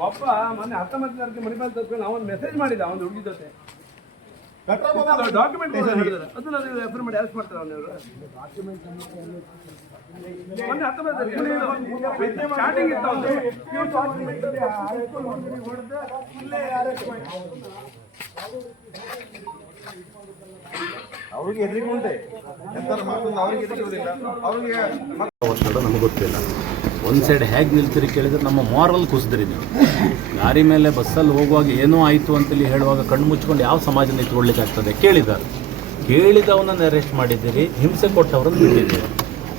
ಒಬ್ಬ ಮೊನ್ನೆ ಹತ್ತೊಂಬತ್ತು ತಾರೀಕು ಮಣಿಪಾಲ್ ನಾವು ಒಂದು ಮೆಸೇಜ್ ಮಾಡಿದ ಅವನು ಹುಡುಗಿ ಜೊತೆ. ಡಾಕ್ಯುಮೆಂಟ್ ಅದನ್ನ ರೆಫರ್ ಮಾಡಿ ಅರೆಸ್ಟ್ ಮಾಡ್ತಾರೆ ಅವನು ಮೊನ್ನೆ ಹತ್ತೊಂಬತ್ತು ತಾರೀಕು ಸ್ಟಾರ್ಟಿಂಗ್ ಇತ್ತು ಅವನು ಅವ್ರಿಗೆ ಉಂಟೆ. ಮಾತು ಅವ್ರಿಗೆ ಅವ್ರಿಗೆ ನಮಗೆ ಗೊತ್ತಿಲ್ಲ. ಒಂದು ಸೈಡ್ ಹೇಗೆ ನಿಲ್ತೀರಿ ಕೇಳಿದ್ರೆ ನಮ್ಮ ಮಾರಲ್ ಕುಸಿದ್ರಿ ನೀವು. ದಾರಿ ಮೇಲೆ ಬಸ್ಸಲ್ಲಿ ಹೋಗುವಾಗ ಏನೋ ಆಯಿತು ಅಂತೇಳಿ ಹೇಳುವಾಗ ಕಣ್ಣು ಮುಚ್ಕೊಂಡು ಯಾವ ಸಮಾಜ ನಿಂತ್ಕೊಳ್ಳಿಕ್ಕಾಗ್ತದೆ ಕೇಳಿದ್ದಾರೆ. ಕೇಳಿದವನನ್ನು ಅರೆಸ್ಟ್ ಮಾಡಿದ್ದೀರಿ, ಹಿಂಸೆ ಕೊಟ್ಟವ್ರನ್ನ ಬಿಟ್ಟಿದ್ದೀರಿ.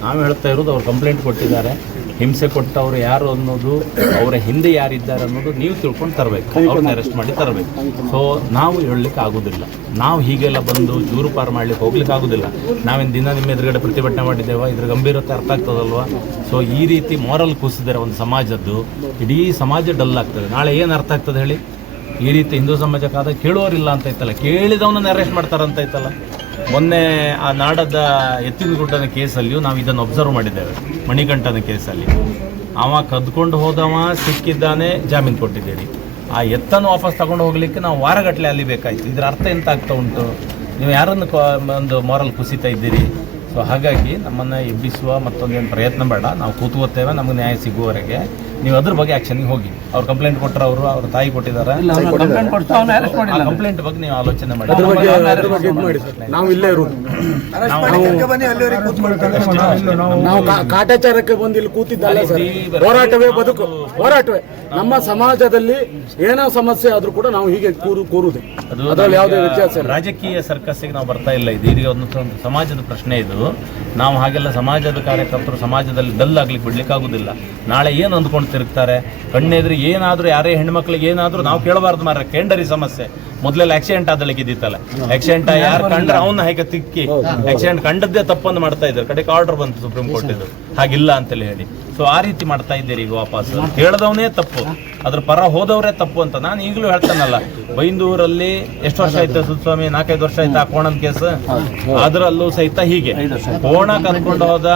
ನಾವು ಹೇಳ್ತಾ ಇರೋದು ಅವ್ರು ಕಂಪ್ಲೇಂಟ್ ಕೊಟ್ಟಿದ್ದಾರೆ. ಹಿಂಸೆ ಕೊಟ್ಟವರು ಯಾರು ಅನ್ನೋದು ಅವರ ಹಿಂದೆ ಯಾರಿದ್ದಾರೆ ಅನ್ನೋದು ನೀವು ತಿಳ್ಕೊಂಡು ತರಬೇಕು. ಅವ್ರನ್ನ ಅರೆಸ್ಟ್ ಮಾಡಿ ತರಬೇಕು. ಸೊ ನಾವು ಹೇಳಲಿಕ್ಕೆ ಆಗೋದಿಲ್ಲ. ನಾವು ಹೀಗೆಲ್ಲ ಬಂದು ಜೂರು ಪಾರು ಮಾಡ್ಲಿಕ್ಕೆ ಹೋಗ್ಲಿಕ್ಕೆ ಆಗೋದಿಲ್ಲ. ನಾವೇನು ದಿನ ನಿಮ್ಮ ಎದುರುಗಡೆ ಪ್ರತಿಭಟನೆ ಮಾಡಿದ್ದೇವೆ? ಇದ್ರ ಗಂಭೀರತೆ ಅರ್ಥ ಆಗ್ತದಲ್ವಾ? ಸೊ ಈ ರೀತಿ ಮಾರಲ್ ಕುಸಿದರೆ ಒಂದು ಸಮಾಜದ್ದು ಇಡೀ ಸಮಾಜ ಡಲ್ ಆಗ್ತದೆ. ನಾಳೆ ಏನು ಅರ್ಥ ಆಗ್ತದೆ ಹೇಳಿ? ಈ ರೀತಿ ಹಿಂದೂ ಸಮಾಜಕ್ಕಾದ ಕೇಳೋರಿಲ್ಲ ಅಂತ ಇತ್ತಲ್ಲ. ಕೇಳಿದವನನ್ನ ಅರೆಸ್ಟ್ ಮಾಡ್ತಾರಂತ ಐತಲ್ಲ ಮೊನ್ನೆ ಆ ನಾಡದ ಎತ್ತಿನಗುಡ್ಡನ ಕೇಸಲ್ಲಿಯೂ ನಾವು ಇದನ್ನು ಒಬ್ಸರ್ವ್ ಮಾಡಿದ್ದೇವೆ, ಮಣಿಕಂಠನ ಕೇಸಲ್ಲಿ. ಅವ ಕದ್ಕೊಂಡು ಹೋದವ, ಸಿಕ್ಕಿದ್ದಾನೆ, ಜಾಮೀನು ಕೊಟ್ಟಿದ್ದೀರಿ ಆ ಎತ್ತನ್ನು ವಾಪಸ್ ತಗೊಂಡು ಹೋಗ್ಲಿಕ್ಕೆ ನಾವು ವಾರಗಟ್ಟಲೆ ಅಲ್ಲಿ ಬೇಕಾಯ್ತು. ಇದರ ಅರ್ಥ ಎಂತ ಆಗ್ತಾ ಉಂಟು? ನೀವು ಯಾರನ್ನು ಒಂದು ಮಾರಲ್ ಕುಸಿತಾ ಇದ್ದೀರಿ? ಸೊ ಹಾಗಾಗಿ ನಮ್ಮನ್ನು ಎಬ್ಬಿಸುವ ಮತ್ತೊಂದೇನು ಪ್ರಯತ್ನ ಬೇಡ. ನಾವು ಕೂತ್ಕೋತೇವೆ ನಮಗೆ ನ್ಯಾಯ ಸಿಗುವವರೆಗೆ. ನೀವು ಅದ್ರ ಬಗ್ಗೆ ಆಕ್ಷನ್ಗೆ ಹೋಗಿ. ಅವ್ರು ಕಂಪ್ಲೇಂಟ್ ಕೊಟ್ಟರು ಅವರು ಅವ್ರ ತಾಯಿ ಕೊಟ್ಟಿದ್ದಾರೆ. ಕಂಪ್ಲೇಂಟ್ ಬಗ್ಗೆ ನೀವು ಆಲೋಚನೆ ಮಾಡಿ. ನಾವು ಇಲ್ಲೇ ಇರೋದು. ನಾವು ಕಾ- ಕಾಟಾಚಾರಕ್ಕೆ ಬಂದು ಇಲ್ಲಿ ಕೂತಿದ್ದಲ್ಲ ಸರ್. ಹೋರಾಟವೇ ಬದುಕು. ಹೋರಾಟವೇ. ನಮ್ಮ ಸಮಾಜದಲ್ಲಿ ಏನೋ ಸಮಸ್ಯೆ ಆದ್ರೂ ಕೂಡ ನಾವು ಹೀಗೆ ಕೂರು ಕೂರುದು ಅದು ಅದ್ರಲ್ಲಿ ಯಾವುದೇ ವ್ಯತ್ಯಾಸ ಇಲ್ಲ. ರಾಜಕೀಯ ಸರ್ಕಸ್ಗೆ ನಾವು ಬರ್ತಾ ಇಲ್ಲ. ಇದು ಈಗ ಒಂದು ಒಂದು ಸಮಾಜದ ಪ್ರಶ್ನೆ ಇದು. ನಾವು ಹಾಗೆಲ್ಲ ಸಮಾಜದ ಕಾರ್ಯಕರ್ತರು ಸಮಾಜದಲ್ಲಿ ಡಲ್ ಆಗ್ಲಿಕ್ಕೆ ಬಿಡ್ಲಿಕ್ಕೆ ಆಗುದಿಲ್ಲ. ನಾಳೆ ಏನು ಅಂದ್ಕೊಂಡು ತಿರುಗ್ತಾರೆ. ಕಣ್ಣೆದ್ರೆ ಏನಾದರೂ ಯಾರೇ ಹೆಣ್ಮಕ್ಳಿಗೆ ಏನಾದರೂ ನಾವು ಕೇಳಬಾರ್ದು ಮಾರ ಕೆಂಡರಿ ಸಮಸ್ಯೆ. ಮೊದಲೆಲ್ಲ ಆಕ್ಸಿಡೆಂಟ್ ಆದಳಿಗೆ ಇದ್ದಿತ್ತಲ್ಲ ಆಕ್ಸಿಡೆಂಟ್ ಯಾರು ಕಂಡ್ರೆ ಅವನ್ನ ಹೇಗೆ ತಿಕ್ಕಿ. ಆಕ್ಸಿಡೆಂಟ್ ಕಂಡದ್ದೇ ತಪ್ಪನ್ನು ಮಾಡ್ತಾ ಇದ್ದಾರೆ. ಕಡೆಗೆ ಆರ್ಡರ್ ಬಂತು ಸುಪ್ರೀಂ ಕೋರ್ಟ್ ಇದು. ಹಾಗಿಲ್ಲ ಅಂತೇಳಿ ಹೇಳಿ. ಸೊ ಆ ರೀತಿ ಮಾಡ್ತಾ ಇದ್ದೀರಿ ಈಗ ವಾಪಸ್. ಕೇಳದವನೇ ತಪ್ಪು. ಅದ್ರ ಪರ ಹೋದವರೇ ತಪ್ಪು ಅಂತ ನಾನು ಈಗಲೂ ಹೇಳ್ತಾನಲ್ಲ. ಬೈಂದೂರಲ್ಲಿ ಎಷ್ಟು ವರ್ಷ ಆಯ್ತು ಸುಸ್ವಾಮಿ? ನಾಲ್ಕೈದು ವರ್ಷ ಆಯ್ತು ಆ ಕೋಣದ ಕೇಸ್ ಅದರಲ್ಲೂ ಸಹಿತ ಹೀಗೆ. ಕೋಣ ಕರ್ಕೊಂಡು ಹೋದ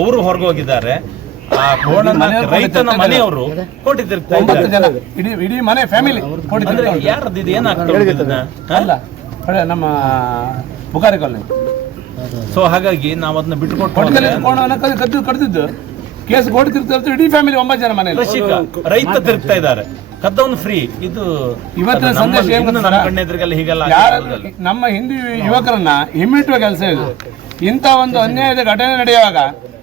ಅವರು ಹೊರಗೆ ಹೋಗಿದ್ದಾರೆ ಆ ರೈತನ ಮನೆಯವರು ಕೋಟಿ ತಿರುಗ್ತಾ ಇದ್ದಾರೆ ಇಡೀ ಇಡೀ ಮನೆ ಫ್ಯಾಮಿಲಿ ಅಂದ್ರೆ ಯಾರದ್ದು ಇದು? ಏನಾಗ್ತದೆ ಅಲ್ಲ ಕಡೆ ನಮ್ಮ ಬುಕಾರಿ ಕಾಲನಿ. ಸೊ ಹಾಗಾಗಿ ನಾವು ಅದನ್ನ ಬಿಟ್ಟುಕೊಟ್ಟು ಕೋಣವನ್ನ ಕದ್ದು ಕದ್ದು ಕಡ್ದಿದ್ದು. ಕೇಸ್ ಗೋಡಿ ತಿರ್ತಾ ಇಡೀ ಫ್ಯಾಮಿಲಿ ಒಂಬತ್ತು ಜನ ಮನೆಯಲ್ಲಿ. ಕೃಷಿಕ ರೈತ ತಿರುಗ್ತಾ ಇದ್ದಾರೆ. ಕದ್ದವನು ಫ್ರೀ ಇದು ಇವತ್ತಿನ ನಮ್ಮ- ಸಂದೇಶ ಏನ್ ಇನ್ನು ಗೊತ್ತಾ? ನಮ್ಮ ಕಣ್ಣೆದ್ರಿಗೆಲ್ಲ ಹೀಗೆಲ್ಲ ಯಾರ. ನಮ್ಮ ಹಿಂದೂ ಯುವಕರನ್ನ ಹಿಮ್ಮೆಟ್ಟುವ ಕೆಲಸ ಇದು. ಇಂಥ ಒಂದು ಅನ್ಯಾಯದ ಘಟನೆ ನಡೆಯುವಾಗ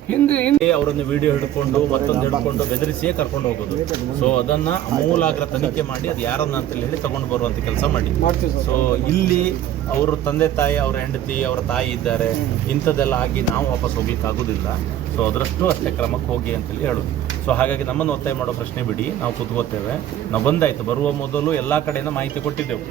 ಹಿಂದೆ ಹಿಂದೆ ಅವರನ್ನು ವಿಡಿಯೋ ಹಿಡ್ಕೊಂಡು ಮತ್ತೊಂದು ಹಿಡ್ಕೊಂಡು ಬೆದರಿಸಿಯೇ ಕರ್ಕೊಂಡು ಹೋಗೋದು. ಸೊ ಅದನ್ನ ಅಮೂಲಾಗ್ರ ತನಿಖೆ ಮಾಡಿ ಅದು ಯಾರನ್ನ ಅಂತ ಹೇಳಿ ತಗೊಂಡು ಬರುವಂತ ಕೆಲಸ ಮಾಡಿ. ಸೊ ಇಲ್ಲಿ ಅವ್ರ ತಂದೆ ತಾಯಿ ಅವರ ಹೆಂಡತಿ ಅವರ ತಾಯಿ ಇದ್ದಾರೆ. ಇಂಥದ್ದೆಲ್ಲ ಆಗಿ ನಾವು ವಾಪಸ್ ಹೋಗ್ಲಿಕ್ಕೆ ಆಗೋದಿಲ್ಲ. ಸೊ ಅದರಷ್ಟು ಅಷ್ಟೇ ಕ್ರಮಕ್ಕೆ ಹೋಗಿ ಅಂತೇಳಿ ಹೇಳೋದು. ಸೊ ಹಾಗಾಗಿ ನಮ್ಮನ್ನು ಒತ್ತಾಯ ಮಾಡೋ ಪ್ರಶ್ನೆ ಬಿಡಿ. ನಾವು ಕೂತ್ಕೋತೇವೆ. ನಾವು ಬಂದಾಯ್ತು. ಬರುವ ಮೊದಲು ಎಲ್ಲಾ ಕಡೆಯಿಂದ ಮಾಹಿತಿ ಕೊಟ್ಟಿದ್ದೆವು.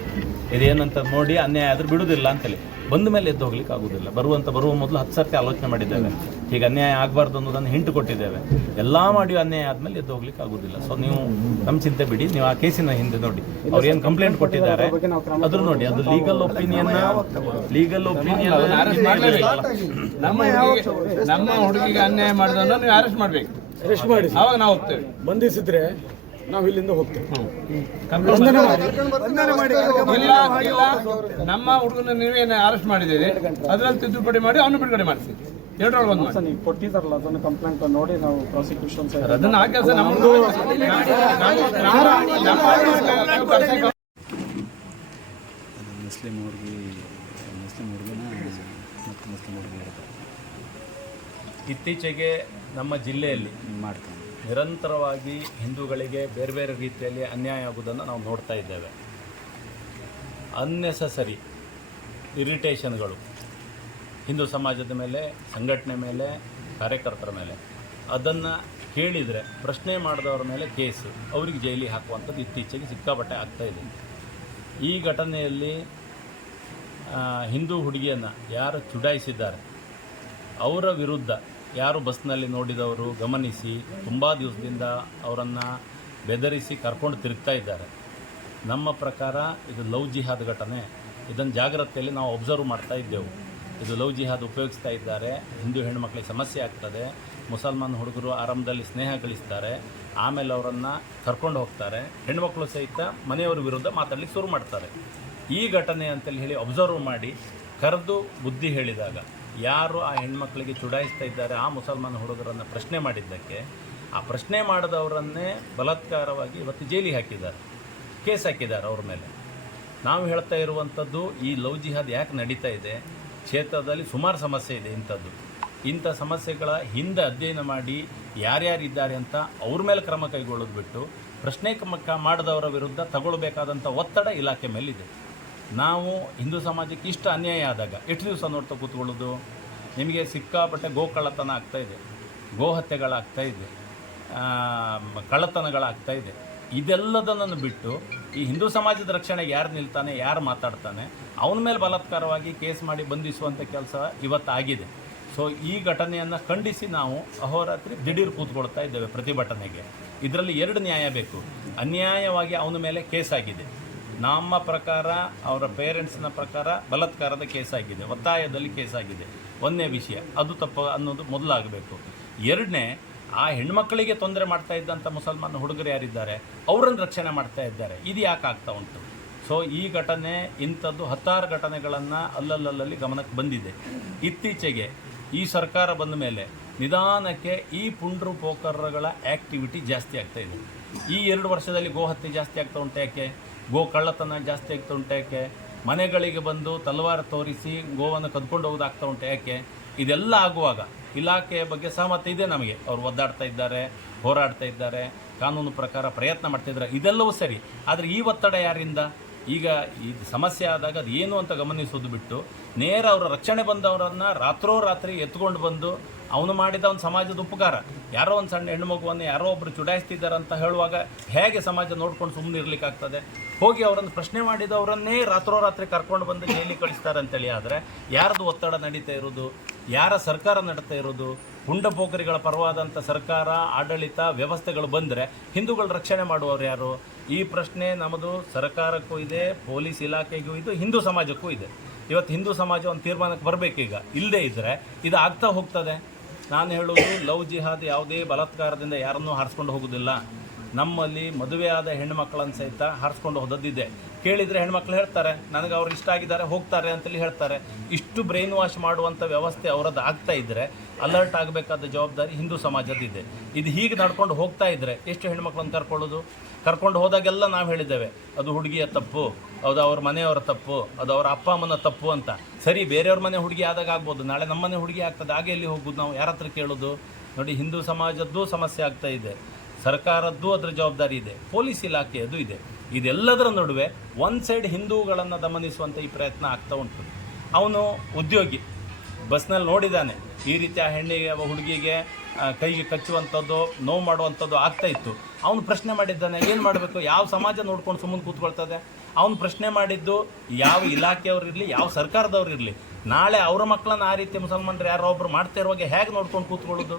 ಇದೇನಂತ ನೋಡಿ ಅನ್ಯಾಯ ಆದ್ರೆ ಬಿಡುವುದಿಲ್ಲ ಅಂತೇಳಿ. ಬಂದ ಮೇಲೆ ಎದ್ದು ಹೋಗ್ಲಿಕ್ಕೆ ಆಗುದಿಲ್ಲ ಬರುವಂತ ಬರುವ ಮೊದಲು ಹತ್ತು ಸರ್ತಿ ಆಲೋಚನೆ ಮಾಡಿದ್ದೇವೆ. ಈಗ ಅನ್ಯಾಯ ಆಗಬಾರ್ದು ಅನ್ನೋದನ್ನು ಹಿಂಟು ಕೊಟ್ಟಿದ್ದೇವೆ. ಎಲ್ಲ ಮಾಡಿ ಅನ್ಯಾಯ ಆದ್ಮೇಲೆ ಎದ್ದು ಹೋಗ್ಲಿಕ್ಕೆ ಆಗುದಿಲ್ಲ ಸೊ ನೀವು ನಮ್ಮ ಚಿಂತೆ ಬಿಡಿ. ನೀವು ಆ ಕೇಸಿನ ಹಿಂದೆ ನೋಡಿ. ಅವ್ರು ಏನು ಕಂಪ್ಲೇಂಟ್ ಕೊಟ್ಟಿದ್ದಾರೆ? ಅದ್ರ ನೋಡಿ. ಅದು ಲೀಗಲ್ ಒಪಿನಿಯನ್ ಲೀಗಲ್ ಒಪಿನಿಯನ್ ನಮ್ಮ ಹುಡುಗಿಗೆ ಅನ್ಯಾಯ ಮಾಡಿದವನ್ನ ನೀವು ಅರೆಸ್ಟ್ ಮಾಡ್ಬೇಕು. ಅರೆಸ್ಟ್ ಮಾಡಿ. ಅವಾಗ ನಾವು ಹೋಗ್ತೇವೆ. ಬಂಧಿಸಿದ್ರೆ ನಾವು ಇಲ್ಲಿಂದ ಹೋಗ್ತೇವೆ. ನಮ್ಮ ಹುಡುಗನ ನೀವೇನು ಅರೆಸ್ಟ್ ಮಾಡಿದ್ದೀರಿ ಅದರಲ್ಲಿ ತಿದ್ದುಪಡಿ ಮಾಡಿ ಅವನು ಬಿಡುಗಡೆ ಮಾಡ್ತೀವಿ ಎರಡರೊಳಗೆ ಒಂದು ಮಾಡಿ. ನೀವು ಕೊಟ್ಟಿದ್ದಾರಲ್ಲ ಅದನ್ನು ಕಂಪ್ಲೇಂಟ್ ನೋಡಿ ನಾವು ಪ್ರಾಸಿಕ್ಯೂಷನ್ ಸರ್ ಅದನ್ನ ಆ ಕೆಲಸ ನಮ್ಮದು ಮುಸ್ಲಿಂ ಹುಡುಗಿ ಮುಸ್ಲಿಂ ಹುಡುಗಿನ ಮತ್ತು ಮುಸ್ಲಿಂ ಹುಡುಗಿ ಇರ್ತಾರೆ ಇತ್ತೀಚೆಗೆ ನಮ್ಮ ಜಿಲ್ಲೆಯಲ್ಲಿ ಮಾಡ್ತಾನೆ ನಿರಂತರವಾಗಿ ಹಿಂದೂಗಳಿಗೆ ಬೇರೆ ಬೇರೆ ರೀತಿಯಲ್ಲಿ ಅನ್ಯಾಯ ಆಗುವುದನ್ನು ನಾವು ನೋಡ್ತಾ ಇದ್ದೇವೆ. ಅನ್ನೆಸಸರಿ ಇರಿಟೇಷನ್ಗಳು ಹಿಂದೂ ಸಮಾಜದ ಮೇಲೆ, ಸಂಘಟನೆ ಮೇಲೆ, ಕಾರ್ಯಕರ್ತರ ಮೇಲೆ. ಅದನ್ನು ಕೇಳಿದರೆ, ಪ್ರಶ್ನೆ ಮಾಡಿದವರ ಮೇಲೆ ಕೇಸು. ಅವರಿಗೆ ಜೈಲಿಗೆ ಹಾಕುವಂಥದ್ದು ಇತ್ತೀಚೆಗೆ ಸಿಕ್ಕಾಪಟ್ಟೆ ಆಗ್ತಾ ಇದೆ. ಈ ಘಟನೆಯಲ್ಲಿ ಹಿಂದೂ ಹುಡುಗಿಯನ್ನು ಯಾರು ಚುಡಾಯಿಸಿದ್ದಾರೆ, ಅವರ ವಿರುದ್ಧ ಯಾರು ಬಸ್ನಲ್ಲಿ ನೋಡಿದವರು ಗಮನಿಸಿ ತುಂಬ ದಿವಸದಿಂದ ಅವರನ್ನು ಬೆದರಿಸಿ ಕರ್ಕೊಂಡು ತಿರುಗ್ತಾ ಇದ್ದಾರೆ. ನಮ್ಮ ಪ್ರಕಾರ ಇದು ಲವ್ ಜಿಹಾದ್ ಘಟನೆ. ಇದನ್ನು ಜಾಗ್ರತೆಯಲ್ಲಿ ನಾವು ಒಬ್ಸರ್ವ್ ಮಾಡ್ತಾ ಇದ್ದೆವು. ಇದು ಲವ್ ಜಿಹಾದ್ ಉಪಯೋಗಿಸ್ತಾ ಇದ್ದಾರೆ. ಹಿಂದೂ ಹೆಣ್ಮಕ್ಳಿಗೆ ಸಮಸ್ಯೆ ಆಗ್ತದೆ. ಮುಸಲ್ಮಾನ್ ಹುಡುಗರು ಆರಂಭದಲ್ಲಿ ಸ್ನೇಹ ಗಳಿಸ್ತಾರೆ. ಆಮೇಲೆ ಅವರನ್ನು ಕರ್ಕೊಂಡು ಹೋಗ್ತಾರೆ. ಹೆಣ್ಮಕ್ಳು ಸಹಿತ ಮನೆಯವರ ವಿರುದ್ಧ ಮಾತಾಡಲಿಕ್ಕೆ ಶುರು ಮಾಡ್ತಾರೆ. ಈ ಘಟನೆ ಅಂತೇಳಿ ಹೇಳಿ ಒಬ್ಸರ್ವ್ ಮಾಡಿ ಕರೆದು ಬುದ್ಧಿ ಹೇಳಿದಾಗ ಯಾರು ಆ ಹೆಣ್ಮಕ್ಳಿಗೆ ಚುಡಾಯಿಸ್ತಾ ಇದ್ದಾರೆ ಆ ಮುಸಲ್ಮಾನ ಹುಡುಗರನ್ನು ಪ್ರಶ್ನೆ ಮಾಡಿದ್ದಕ್ಕೆ, ಆ ಪ್ರಶ್ನೆ ಮಾಡಿದವರನ್ನೇ ಬಲಾತ್ಕಾರವಾಗಿ ಇವತ್ತು ಜೈಲಿಗೆ ಹಾಕಿದ್ದಾರೆ, ಕೇಸ್ ಹಾಕಿದ್ದಾರೆ ಅವ್ರ ಮೇಲೆ. ನಾವು ಹೇಳ್ತಾ ಇರುವಂಥದ್ದು ಈ ಲವ್ ಜಿಹಾದ್ ಯಾಕೆ ನಡೀತಾ ಇದೆ? ಕ್ಷೇತ್ರದಲ್ಲಿ ಸುಮಾರು ಸಮಸ್ಯೆ ಇದೆ ಇಂಥದ್ದು. ಇಂಥ ಸಮಸ್ಯೆಗಳ ಹಿಂದೆ ಅಧ್ಯಯನ ಮಾಡಿ ಯಾರ್ಯಾರಿದ್ದಾರೆ ಅಂತ ಅವ್ರ ಮೇಲೆ ಕ್ರಮ ಕೈಗೊಳ್ಳೋದು ಬಿಟ್ಟು ಪ್ರಶ್ನೆ ಕ್ರಮ ಮಾಡಿದವರ ವಿರುದ್ಧ ತಗೊಳ್ಬೇಕಾದಂಥ ಒತ್ತಡ ಇಲಾಖೆ ಮೇಲಿದೆ. ನಾವು ಹಿಂದೂ ಸಮಾಜಕ್ಕೆ ಇಷ್ಟು ಅನ್ಯಾಯ ಆದಾಗ ಎಷ್ಟು ದಿವಸ ನೋಡ್ತಾ ಕೂತ್ಕೊಳ್ಳೋದು? ನಿಮಗೆ ಸಿಕ್ಕಾಪಟ್ಟೆ ಗೋಕಳ್ಳತನ ಆಗ್ತಾ ಇದೆ ಗೋಹತ್ಯೆಗಳಾಗ್ತಾ ಇದೆ ಆ, ಕಳ್ಳತನಗಳಾಗ್ತಾ ಇದೆ. ಇದೆಲ್ಲದನ್ನು ಬಿಟ್ಟು ಈ ಹಿಂದೂ ಸಮಾಜದ ರಕ್ಷಣೆಗೆ ಯಾರು ನಿಲ್ತಾನೆ ಯಾರು ಮಾತಾಡ್ತಾನೆ ಅವನ ಮೇಲೆ ಬಲಾತ್ಕಾರವಾಗಿ ಕೇಸ್ ಮಾಡಿ ಬಂಧಿಸುವಂಥ ಕೆಲಸ ಇವತ್ತಾಗಿದೆ. ಸೊ ಈ ಘಟನೆಯನ್ನು ಖಂಡಿಸಿ ನಾವು ಅಹೋರಾತ್ರಿ ದಿಢೀರ್ ಕೂತ್ಕೊಳ್ತಾ ಇದ್ದೇವೆ ಪ್ರತಿಭಟನೆಗೆ. ಇದರಲ್ಲಿ ಎರಡು ನ್ಯಾಯ ಬೇಕು. ಅನ್ಯಾಯವಾಗಿ ಅವನ ಮೇಲೆ ಕೇಸ್ ಆಗಿದೆ. ನಮ್ಮ ಪ್ರಕಾರ, ಅವರ ಪೇರೆಂಟ್ಸ್ನ ಪ್ರಕಾರ ಬಲತ್ಕಾರದ ಕೇಸಾಗಿದೆ, ಒತ್ತಾಯದಲ್ಲಿ ಕೇಸಾಗಿದೆ. ಒಂದನೇ ವಿಷಯ, ಅದು ತಪ್ಪು ಅನ್ನೋದು ಮೊದಲಾಗಬೇಕು. ಎರಡನೇ, ಆ ಹೆಣ್ಮಕ್ಕಳಿಗೆ ತೊಂದರೆ ಮಾಡ್ತಾ ಇದ್ದಂಥ ಮುಸಲ್ಮಾನ ಹುಡುಗರು ಯಾರಿದ್ದಾರೆ? ಅವರನ್ನು ರಕ್ಷಣೆ ಮಾಡ್ತಾ ಇದ್ದಾರೆ. ಇದು ಯಾಕೆ ಆಗ್ತಾ ಉಂಟು? ಸೊ ಈ ಘಟನೆ, ಇಂಥದ್ದು ಹತ್ತಾರು ಘಟನೆಗಳನ್ನು ಅಲ್ಲಲ್ಲಲ್ಲಿ ಗಮನಕ್ಕೆ ಬಂದಿದೆ. ಇತ್ತೀಚೆಗೆ ಈ ಸರ್ಕಾರ ಬಂದ ಮೇಲೆ ನಿಧಾನಕ್ಕೆ ಈ ಪುಂಡ್ರು ಪೋಕರ್ಗಳ ಆ್ಯಕ್ಟಿವಿಟಿ ಜಾಸ್ತಿ ಆಗ್ತಾ ಇದೆ. ಈ ಎರಡು ವರ್ಷದಲ್ಲಿ ಗೋಹತ್ಯೆ ಜಾಸ್ತಿ ಆಗ್ತಾ ಉಂಟು ಯಾಕೆ? ಗೋ ಕಳ್ಳತನ ಜಾಸ್ತಿ ಆಗ್ತಾ ಉಂಟು ಯಾಕೆ? ಮನೆಗಳಿಗೆ ಬಂದು ತಲವಾರು ತೋರಿಸಿ ಗೋವನ್ನು ಕದ್ಕೊಂಡು ಹೋಗೋದಾಗ್ತಾ ಉಂಟು ಯಾಕೆ? ಇದೆಲ್ಲ ಆಗುವಾಗ ಇಲಾಖೆಯ ಬಗ್ಗೆ ಸಹಮತ ಇದೆ ನಮಗೆ. ಅವರು ಒದ್ದಾಡ್ತಾ ಇದ್ದಾರೆ, ಹೋರಾಡ್ತಾ ಇದ್ದಾರೆ, ಕಾನೂನು ಪ್ರಕಾರ ಪ್ರಯತ್ನ ಮಾಡ್ತಿದ್ದಾರೆ ಇದೆಲ್ಲವೂ ಸರಿ. ಆದರೆ ಈ ಒತ್ತಡ ಯಾರಿಂದ? ಈಗ ಈ ಸಮಸ್ಯೆ ಆದಾಗ ಅದು ಏನು ಅಂತ ಗಮನಿಸೋದು ಬಿಟ್ಟು, ನೇರ ಅವರ ರಕ್ಷಣೆ ಬಂದವರನ್ನು ರಾತ್ರೋರಾತ್ರಿ ಎತ್ಕೊಂಡು ಬಂದು ಅವನು ಮಾಡಿದ ಒಂದು ಸಮಾಜದ ಉಪಕಾರ. ಯಾರೋ ಒಂದು ಸಣ್ಣ ಹೆಣ್ಣು ಮಗುವನ್ನು ಯಾರೋ ಒಬ್ಬರು ಚುಡಾಯಿಸ್ತಿದ್ದಾರೆ ಅಂತ ಹೇಳುವಾಗ ಹೇಗೆ ಸಮಾಜ ನೋಡ್ಕೊಂಡು ಸುಮ್ಮನೆ ಇರಲಿಕ್ಕಾಗ್ತದೆ? ಹೋಗಿ ಅವರನ್ನು ಪ್ರಶ್ನೆ ಮಾಡಿದವರನ್ನೇ ರಾತ್ರೋರಾತ್ರಿ ಕರ್ಕೊಂಡು ಬಂದು ಜೈಲಿಗೆ ಕಳಿಸ್ತಾರೆ ಅಂತೇಳಿ ಆದರೆ ಯಾರದು ಒತ್ತಡ ನಡೀತಾ ಇರೋದು ಯಾರ ಸರ್ಕಾರ ನಡೀತಾ ಇರೋದು ಪುಂಡಪೋಖರಿಗಳ ಪರವಾದಂಥ ಸರ್ಕಾರ, ಆಡಳಿತ, ವ್ಯವಸ್ಥೆಗಳು ಬಂದರೆ ಹಿಂದೂಗಳ ರಕ್ಷಣೆ ಮಾಡುವವರು ಯಾರು? ಈ ಪ್ರಶ್ನೆ ನಮ್ಮದು ಸರ್ಕಾರಕ್ಕೂ ಇದೆ, ಪೊಲೀಸ್ ಇಲಾಖೆಗೂ ಇದು ಹಿಂದೂ ಸಮಾಜಕ್ಕೂ ಇದೆ. ಇವತ್ತು ಹಿಂದೂ ಸಮಾಜ ಒಂದು ತೀರ್ಮಾನಕ್ಕೆ ಬರಬೇಕೀಗ. ಇಲ್ಲದೇ ಇದ್ದರೆ ಇದು ಆಗ್ತಾ ಹೋಗ್ತದೆ. ನಾನು ಹೇಳೋದು ಲವ್ ಜಿಹಾದ್ ಯಾವುದೇ ಬಲಾತ್ಕಾರದಿಂದ ಯಾರನ್ನೂ ಹಾರಿಸ್ಕೊಂಡು ಹೋಗೋದಿಲ್ಲ ನಮ್ಮಲ್ಲಿ ಮದುವೆಯಾದ ಹೆಣ್ಣುಮಕ್ಕಳನ್ನು ಸಹಿತ ಹಾರಿಸ್ಕೊಂಡು ಹೋದದ್ದಿದೆ. ಕೇಳಿದರೆ ಹೆಣ್ಮಕ್ಳು ಹೇಳ್ತಾರೆ, ನನಗೆ ಅವ್ರು ಇಷ್ಟ ಆಗಿದ್ದಾರೆ, ಹೋಗ್ತಾರೆ ಅಂತೇಳಿ ಹೇಳ್ತಾರೆ. ಇಷ್ಟು ಬ್ರೈನ್ ವಾಶ್ ಮಾಡುವಂಥ ವ್ಯವಸ್ಥೆ ಅವರದ್ದು ಆಗ್ತಾ ಇದ್ದರೆ ಅಲರ್ಟ್ ಆಗಬೇಕಾದ ಜವಾಬ್ದಾರಿ ಹಿಂದೂ ಸಮಾಜದ್ದಿದೆ. ಇದು ಹೀಗೆ ನಡ್ಕೊಂಡು ಹೋಗ್ತಾ ಇದ್ದರೆ ಎಷ್ಟು ಹೆಣ್ಮಕ್ಳನ್ನು ಕರ್ಕೊಳ್ಳೋದು? ಕರ್ಕೊಂಡು ಹೋದಾಗೆಲ್ಲ ನಾವು ಹೇಳಿದ್ದೇವೆ, ಅದು ಹುಡುಗಿಯ ತಪ್ಪು, ಅದು ಅವ್ರ ಮನೆಯವರ ತಪ್ಪು, ಅದು ಅವರ ಅಪ್ಪ ಅಮ್ಮನ ತಪ್ಪು ಅಂತ. ಸರಿ, ಬೇರೆಯವ್ರ ಮನೆ ಹುಡುಗಿ ಆದಾಗ ಆಗ್ಬೋದು, ನಾಳೆ ನಮ್ಮ ಮನೆ ಹುಡುಗಿ ಆಗ್ತದೆ, ಹಾಗೆ ಎಲ್ಲಿ ಹೋಗೋದು ನಾವು? ಯಾರ ಹತ್ರ ಕೇಳೋದು? ನೋಡಿ, ಹಿಂದೂ ಸಮಾಜದ್ದು ಸಮಸ್ಯೆ ಆಗ್ತಾ ಇದೆ. ಸರ್ಕಾರದ್ದು ಅದರ ಜವಾಬ್ದಾರಿ ಇದೆ, ಪೊಲೀಸ್ ಇಲಾಖೆಯದು ಇದೆ. ಇದೆಲ್ಲದರ ನಡುವೆ ಒಂದು ಸೈಡ್ ಹಿಂದೂಗಳನ್ನು ದಮನಿಸುವಂಥ ಈ ಪ್ರಯತ್ನ ಆಗ್ತಾ ಉಂಟು. ಅವನು ಉದ್ಯೋಗಿ ಬಸ್ನಲ್ಲಿ ನೋಡಿದ್ದಾನೆ ಈ ರೀತಿ ಆ ಹೆಣ್ಣಿಗೆ ಹುಡುಗಿಗೆ ಕೈಗೆ ಕಚ್ಚುವಂಥದ್ದು, ನೋವು ಮಾಡುವಂಥದ್ದು ಆಗ್ತಾ ಇತ್ತು. ಅವನು ಪ್ರಶ್ನೆ ಮಾಡಿದ್ದಾನೆ, ಏನು ಮಾಡಬೇಕು? ಯಾವ ಸಮಾಜ ನೋಡ್ಕೊಂಡು ಸುಮ್ಮನೆ ಕೂತ್ಕೊಳ್ತದೆ? ಅವನು ಪ್ರಶ್ನೆ ಮಾಡಿದ್ದು, ಯಾವ ಇಲಾಖೆಯವ್ರು ಇರಲಿ, ಯಾವ ಸರ್ಕಾರದವ್ರು ಇರಲಿ, ನಾಳೆ ಅವರ ಮಕ್ಕಳನ್ನ ಆ ರೀತಿ ಮುಸಲ್ಮಾನರು ಯಾರೋ ಒಬ್ರು ಮಾಡ್ತಾ ಇರುವಾಗ ಹೇಗೆ ನೋಡ್ಕೊಂಡು ಕೂತ್ಕೊಳ್ಳೋದು?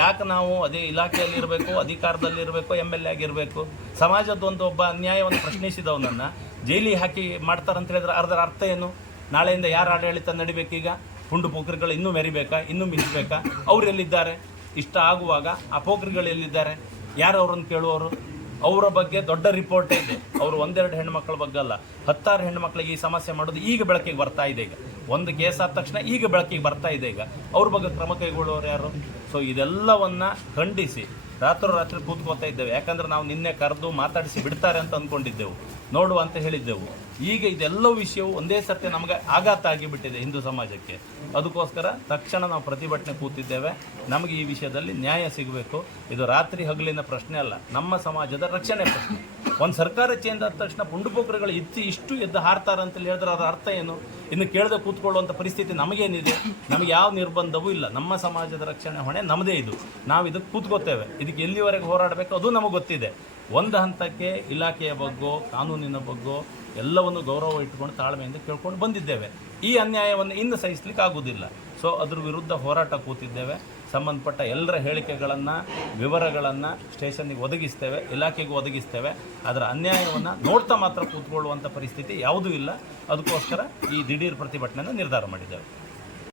ಯಾಕೆ ನಾವು ಅದೇ ಇಲಾಖೆಯಲ್ಲಿ ಇರಬೇಕು, ಅಧಿಕಾರದಲ್ಲಿ ಇರಬೇಕು ಎಂ ಎಲ್ ಎ ಆಗಿರಬೇಕು ಸಮಾಜದ ಒಂದು ಒಬ್ಬ ಅನ್ಯಾಯವನ್ನು ಪ್ರಶ್ನಿಸಿದವನನ್ನು ಜೈಲಿಗೆ ಹಾಕಿ ಮಾಡ್ತಾರಂತ ಹೇಳಿದ್ರೆ ಅದರ ಅರ್ಥ ಏನು? ನಾಳೆಯಿಂದ ಯಾರು ಆಡಳಿತ ನಡಿಬೇಕೀಗ? ಪುಂಡು ಪೋಖರಿಗಳು ಇನ್ನೂ ಮೆರಿಬೇಕಾ, ಇನ್ನೂ ಮಿಂಚಬೇಕಾ? ಅವ್ರು ಎಲ್ಲಿದ್ದಾರೆ? ಇಷ್ಟ ಆಗುವಾಗ ಆ ಪೋಖರಿಗಳು ಎಲ್ಲಿದ್ದಾರೆ? ಯಾರು ಅವ್ರನ್ನ ಕೇಳುವವರು? ಅವರ ಬಗ್ಗೆ ದೊಡ್ಡ ರಿಪೋರ್ಟ್ ಇದೆ. ಅವರು ಒಂದೆರಡು ಹೆಣ್ಮಕ್ಳ ಬಗ್ಗೆ ಅಲ್ಲ. ಹತ್ತಾರು ಹೆಣ್ಮಕ್ಳಿಗೆ ಈ ಸಮಸ್ಯೆ ಮಾಡೋದು ಈಗ ಬೆಳಕಿಗೆ ಬರ್ತಾ ಇದೆ ಈಗ. ಒಂದು ಕೇಸ್ ಆದ ತಕ್ಷಣ ಈಗ ಬೆಳಕಿಗೆ ಬರ್ತಾ ಇದೆ ಈಗ. ಅವ್ರ ಬಗ್ಗೆ ಕ್ರಮ ಕೈಗೊಳ್ಳುವವರು ಯಾರು? ಸೊ ಇದೆಲ್ಲವನ್ನು ಖಂಡಿಸಿ. ರಾತ್ರೋರಾತ್ರಿ ಕೂತ್ಕೋತಾ ಇದ್ದೇವೆ. ಯಾಕಂದ್ರೆ ನಾವು ನಿನ್ನೆ ಕರೆದು ಮಾತಾಡಿಸಿ ಬಿಡ್ತಾರೆ ಅಂತ ಅಂದ್ಕೊಂಡಿದ್ದೆವು. ನೋಡುವ ಅಂತ ಹೇಳಿದ್ದೆವು. ಈಗ ಇದೆಲ್ಲ ವಿಷಯವು ಒಂದೇ ಸರ್ತಿ ನಮಗೆ ಆಘಾತ ಆಗಿಬಿಟ್ಟಿದೆ ಹಿಂದೂ ಸಮಾಜಕ್ಕೆ. ಅದಕ್ಕೋಸ್ಕರ ತಕ್ಷಣ ನಾವು ಪ್ರತಿಭಟನೆ ಕೂತಿದ್ದೇವೆ. ನಮಗೆ ಈ ವಿಷಯದಲ್ಲಿ ನ್ಯಾಯ ಸಿಗಬೇಕು. ಇದು ರಾತ್ರಿ ಹಗಲಿನ ಪ್ರಶ್ನೆ ಅಲ್ಲ, ನಮ್ಮ ಸಮಾಜದ ರಕ್ಷಣೆ ಪ್ರಶ್ನೆ. ಒಂದು ಸರ್ಕಾರ ಚೇಂಜ್ ಆದ ತಕ್ಷಣ ಪುಂಡುಪೋಖ್ರಿಗಳು ಇತ್ತು ಇಷ್ಟು ಎದ್ದು ಅಂತ ಹೇಳಿದ್ರೆ ಅದರ ಅರ್ಥ ಏನು? ಇನ್ನು ಕೇಳದೆ ಕೂತ್ಕೊಳ್ಳುವಂಥ ಪರಿಸ್ಥಿತಿ ನಮಗೇನಿದೆ? ನಮಗೆ ಯಾವ ನಿರ್ಬಂಧವೂ ಇಲ್ಲ. ನಮ್ಮ ಸಮಾಜದ ರಕ್ಷಣೆ ಹೊಣೆ ನಮ್ಮದೇ ಇದು. ನಾವು ಇದಕ್ಕೆ ಕೂತ್ಕೋತೇವೆ. ಇದಕ್ಕೆ ಎಲ್ಲಿವರೆಗೆ ಹೋರಾಡಬೇಕು ಅದು ನಮಗೆ ಗೊತ್ತಿದೆ. ಒಂದು ಹಂತಕ್ಕೆ ಇಲಾಖೆಯ ಬಗ್ಗೆ, ಕಾನೂನಿನ ಬಗ್ಗೆ ಎಲ್ಲವನ್ನು ಗೌರವ ಇಟ್ಟುಕೊಂಡು ತಾಳ್ಮೆಯಿಂದ ಕೇಳ್ಕೊಂಡು ಬಂದಿದ್ದೇವೆ. ಈ ಅನ್ಯಾಯವನ್ನು ಇನ್ನು ಸಹಿಸ್ಲಿಕ್ಕೆ ಆಗುವುದಿಲ್ಲ ಸೊ ಅದ್ರ ವಿರುದ್ಧ ಹೋರಾಟ ಕೂತಿದ್ದೇವೆ. ಸಂಬಂಧಪಟ್ಟ ಎಲ್ಲರ ಹೇಳಿಕೆಗಳನ್ನು, ವಿವರಗಳನ್ನು ಸ್ಟೇಷನ್ನಿಗೆ ಒದಗಿಸ್ತೇವೆ, ಇಲಾಖೆಗೂ ಒದಗಿಸ್ತೇವೆ. ಅದರ ಅನ್ಯಾಯವನ್ನು ನೋಡ್ತಾ ಮಾತ್ರ ಕೂತ್ಕೊಳ್ಳುವಂಥ ಪರಿಸ್ಥಿತಿ ಯಾವುದೂ ಇಲ್ಲ. ಅದಕ್ಕೋಸ್ಕರ ಈ ದಿಢೀರ್ ಪ್ರತಿಭಟನೆಯನ್ನು ನಿರ್ಧಾರ ಮಾಡಿದ್ದೇವೆ.